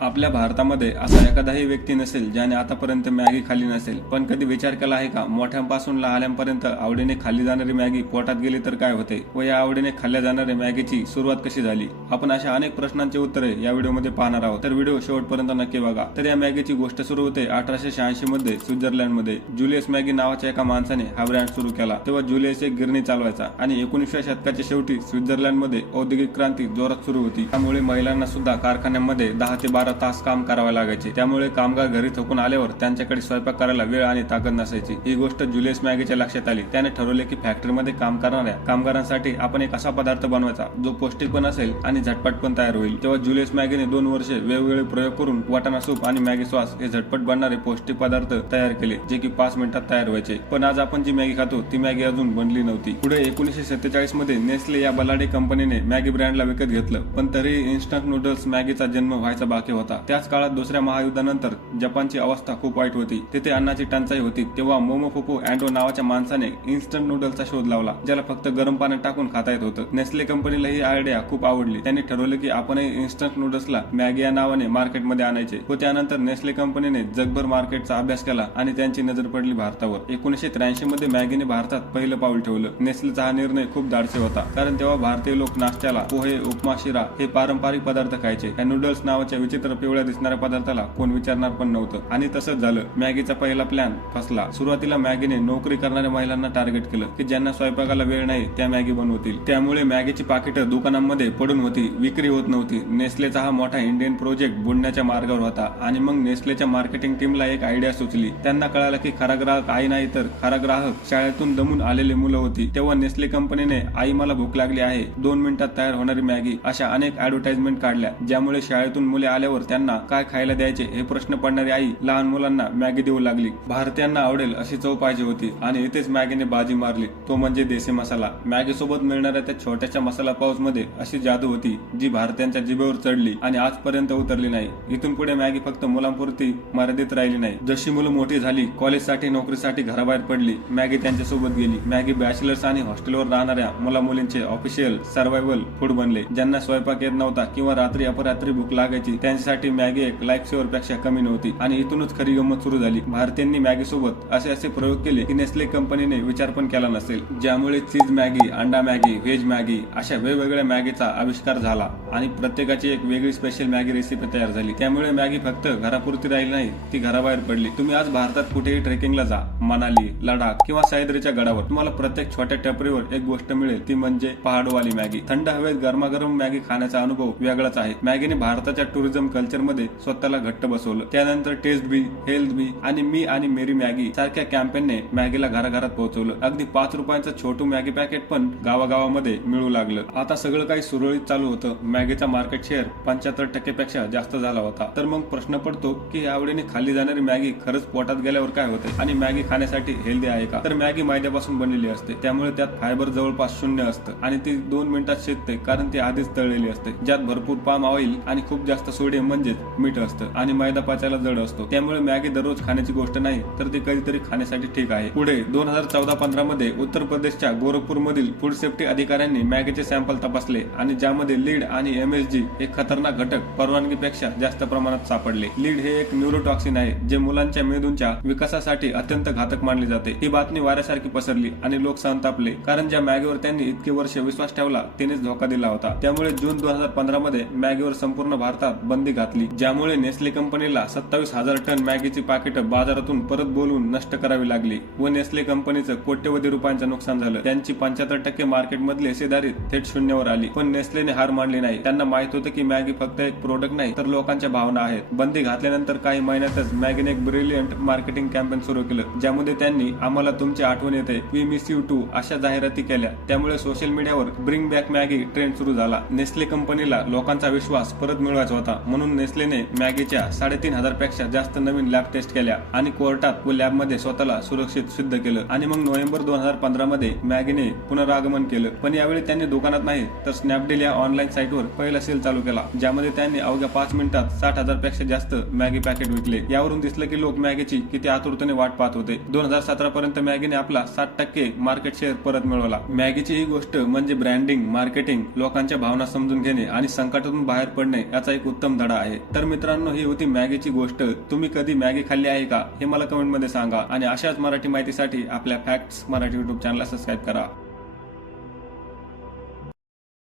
आपल्या भारतामध्ये असा एखादाही व्यक्ती नसेल ज्याने आतापर्यंत मॅगी खाल्ली नसेल. पण कधी विचार केला आहे का, मोठ्यांपासून लहानपर्यंत आवडीने खाल्ली जाणारी मॅगी पोटात गेली तर काय होते व या आवडीने खाल्ल्या जाणाऱ्या मॅगीची सुरुवात कशी झाली? आपण अशा अनेक प्रश्नांची उत्तरे या व्हिडिओमध्ये पाहणार आहोत, तर व्हिडिओ शेवटपर्यंत नक्की बघा. तर या मॅगीची गोष्ट सुरू होते 1886 मध्ये स्वित्झर्लंडमध्ये. जुलियस मॅगी नावाच्या एका माणसाने हा ब्रँड सुरू केला. तेव्हा जुलियस एक गिरणी चालवायचा आणि 19व्या शतकाच्या शेवटी स्वित्झर्लंडमध्ये औद्योगिक क्रांती जोरात सुरू होती. त्यामुळे महिलांना सुद्धा कारखान्यामध्ये 10 ते 12 तास काम करावे लागायचे. त्यामुळे कामगार घरी थकून आल्यावर त्यांच्याकडे स्वयंपाक करायला वेळ आणि ताकद नसायची. ही गोष्ट जुलियस मॅगीच्या लक्षात आली. त्याने ठरवले की फॅक्टरीमध्ये काम करणाऱ्या कामगारांसाठी आपण एक असा पदार्थ बनवायचा जो पौष्टिक पण असेल आणि झटपट पण तयार होईल. तेव्हा जुलियस मॅगीने 2 वर्षे वेगवेगळे प्रयोग करून वाटाणा सूप आणि मॅगी सॉस हे झटपट बनणारे पौष्टिक पदार्थ तयार केले, जे की 5 मिनिटात तयार व्हायचे. पण आज आपण जी मॅगी खातो ती मॅगी अजून बनली नव्हती. पुढे 1947 मध्ये नेस्ले या बलाढ्य कंपनीने मॅगी ब्रँडला विकत घेतलं. पण तरीही इन्स्टंट नूडल्स मॅगीचा जन्म व्हायचा बाकी होता. त्याच काळात दुसऱ्या महायुद्धानंतर जपानची अवस्था खूप वाईट होती. तिथे अन्नाची टंचाई होती. तेव्हा मोमोफुकू अँडो नावाच्या माणसाने इन्स्टंट नूडल्सचा शोध लावला, ज्याला फक्त गरम पाण्यात टाकून खाता येत होतं. नेस्ले कंपनीला ही आयडिया खूप आवडली. त्यांनी ठरवले की आपणही इन्स्टंट नूडल्सला मॅगी या नावाने मार्केटमध्ये आणायचे. व त्यानंतर नेस्ले कंपनीने जगभर मार्केटचा अभ्यास केला आणि त्यांची नजर पडली भारतावर. 1983 मध्ये मॅगीने भारतात पहिलं पाऊल ठेवलं. नेस्लेचा हा निर्णय खूप धाडसी होता, कारण तेव्हा भारतीय लोक नाश्त्याला पोहे, उपमा, शिरा हे पारंपरिक पदार्थ खायचे. या नूडल्स नावाच्या विचित्र पिवळ्या दिसणाऱ्या पदार्थाला कोण विचारणार पण नव्हतं. आणि तसंच झालं. मॅगीचा पहिला प्लॅन फसला. सुरुवातीला मॅगीने नोकरी करणाऱ्या महिलांना टार्गेट केलं की ज्यांना स्वयंपाकाला वेळ नाही त्या मॅगी बनवतील. त्यामुळे मॅगीची पाकिटं दुकानांमध्ये पडून होती, विक्री होत नव्हती. नेस्लेचा हा मोठा इंडियन प्रोजेक्ट बुडण्याच्या मार्गावर होता. आणि मग नेस्लेच्या मार्केटिंग टीमला एक आयडिया सुचली. त्यांना कळालं की खरा ग्राहक आई नाही तर खरा ग्राहक शाळेतून दमून आलेले मुलं होती. तेव्हा नेस्ले कंपनीने आई मला भूक लागली आहे, 2 मिनिटात तयार होणारी मॅगी अशा अनेक ऍडव्हर्टाइजमेंट काढल्या, ज्यामुळे शाळेतून मुले आल्यावर त्यांना काय खायला द्यायचे हे प्रश्न पडणारी आई लहान मुलांना मॅगी देऊ लागली. भारतीयांना आवडेल अशी चव पाहिजे होती आणि इथेच मॅगीने बाजी मारली, तो म्हणजे देसी मसाला. मॅगी सोबत मिळणाऱ्या त्या छोट्याशा मसाला पाऊच मध्ये अशी जादू होती जी भारतीयांच्या जिभेवर चढली आणि आजपर्यंत उतरली नाही. इथून पुढे मॅगी फक्त मुलांपुरती मर्यादित राहिली नाही. जशी मुलं मोठी झाली, कॉलेजसाठी, नोकरीसाठी घराबाहेर पडली, मॅगी त्यांच्यासोबत गेली. मॅगी बॅचलर्स आणि हॉस्टेलवर राहणाऱ्या मुला मुलींचे ऑफिशियल सर्व्हायव्हल फूड बनले. ज्यांना स्वयंपाक येत नव्हता किंवा रात्री अपरात्री भूक लागायची त्यांच्यासाठी मॅगी एक लाईफ सेव्हर पेक्षा कमी नव्हती. आणि इथूनच खरी गंमत सुरू झाली. भारतीयांनी मॅगी सोबत असे प्रयोग केले की नेस्ले कंपनीने विचार पण केला नसेल, ज्यामुळे चीज मॅगी, अंडा मॅगी, व्हेज मॅगी अशा वेगवेगळ्या मॅगीचा आविष्कार झाला आणि प्रत्येकाची एक वेगळी स्पेशल मॅगी रेसिपी तयार झाली. त्यामुळे मॅगी फक्त घरापुरती राहिली नाही, ती घराबाहेर पडली. तुम्ही आज भारतात कुठेही ट्रेकिंगला जा, मनाली, लडाख किंवा सह्याद्रीच्या गडावर, तुम्हाला प्रत्येक छोट्या टपरीवर एक गोष्ट मिळेल, ती म्हणजे पहाडवाली मॅगी. थंड हवेत गरमागरम मॅगी खाण्याचा अनुभव वेगळाच आहे. मॅगीने भारताच्या टुरिझम कल्चरमध्ये स्वतःला घट्ट बसवलं. त्यानंतर टेस्ट बी, हेल्थ बी आणि मी आणि मेरी मॅगी सारख्या कॅम्पेनने मॅगीला घराघरात पोहोचवलं. अगदी 5 रुपयांचं छोटू मॅगी पॅकेट पण गावागावामध्ये मिळू लागलं. आता सगळं काही सुरळीत चालू होतं. मॅगीचा मार्केट शेअर 75% पेक्षा जास्त झाला होता. तर मग प्रश्न पडतो की आवडीने खाल्ली जाणारी मॅगी खरंच पोटात गेल्यावर काय होते आणि मॅगी खाण्यासाठी हेल्दी आहे का? तर मॅगी मैद्यापासून बनलेली असते, त्यामुळे त्यात फायबर जवळपास 0 असतं आणि ती 2 मिनिटात शिजते, कारण ती आधीच तळलेली असते. ज्यात भरपूर पाम ऑइल आणि खूप जास्त सोडियम म्हणजेच मीठ असतं आणि मैदा पचायला जड असतो. त्यामुळे मॅगी दररोज खाण्याची गोष्ट नाही, तर ती कधीतरी खाण्यासाठी ठीक आहे. पुढे 2014-15 मध्ये उत्तर प्रदेशच्या गोरखपूर मधील फूड सेफ्टी अधिकाऱ्यांनी मॅगीचे सॅम्पल तपासले आणि ज्यामध्ये लीड आणि MSG हे खतरनाक घटक परवानगीपेक्षा जास्त प्रमाणात सापडले. लीड हे एक न्यूरोटॉक्सिन आहे जे मुलांच्या मेंदूच्या विकासासाठी अत्यंत घातक मानले जाते. ही बातमी वाऱ्यासारखी पसरली आणि लोक संतापले, कारण ज्या मॅगीवर त्यांनी इतके वर्ष विश्वास ठेवला तिनेच धोका दिला होता. त्यामुळे जून 2015 मध्ये मॅगीवर संपूर्ण भारतात बंदी घातली, ज्यामुळे नेस्ले कंपनीला 27,000 टन मॅगीची पाकिटं बाजारातून परत बोलवून नष्ट करावी लागली व नेस्ले कंपनीचं कोट्यवधी रुपयांचं नुकसान झालं. त्यांची 75% मार्केट मधली हिस्सेदारी थेट शून्यावर आली. पण नेस्लेने हार मानली नाही. त्यांना माहित होतं की मॅगी फक्त एक प्रोडक्ट नाही, तर लोकांच्या भावना आहेत. बंदी घातल्यानंतर काही महिन्यातच मॅगीने एक ब्रिलियंट मार्केटिंग कॅम्पेन सुरू केलं, ज्यामध्ये त्यांनी आम्हाला तुमची आठवण येते, वी मिस यू टू अशा जाहिराती केल्या. त्यामुळे सोशल मीडियावर ब्रिंग बॅक मॅगी ट्रेंड सुरू झाला. नेस्ले कंपनीला लोकांचा विश्वास परत मिळवायचा होता, म्हणून नेस्लेने मॅगीच्या 3,500 पेक्षा जास्त नवीन लॅब टेस्ट केल्या आणि कोर्टात व लॅबमध्ये स्वतःला सुरक्षित सिद्ध केलं. आणि मग नोव्हेंबर 2015 मध्ये मॅगीने पुनरागमन केलं. पण यावेळी त्यांनी दुकानात नाही तर स्नॅपडील या ऑनलाईन साईटवर पहिला सेल चालू केला, ज्यामध्ये त्यांनी अवघ्या 5 मिनिटात 60,000 पेक्षा जास्त मॅगी पॅकेट विकले. यावरून दिसलं की लोक मॅगीची किती आतुरतेने वाट पाहत होते. 2017 पर्यंत मॅगीने आपला 60% मार्केट शेअर परत मिळवला. मॅगीची ही गोष्ट म्हणजे ब्रँडिंग, मार्केटिंग, लोकांच्या भावना समजून घेणे आणि संकटातून बाहेर पडणे याचा एक उत्तम धडा धडा आहे. तर मित्रांनो, ही होती मॅगीची गोष्ट. तुम्ही कधी मॅगी खाल्ली आहे का हे मला कमेंट मध्ये सांगा आणि अशाच मराठी माहितीसाठी आपल्या फॅक्ट्स मराठी युट्यूब चॅनलला सबस्क्राईब करा.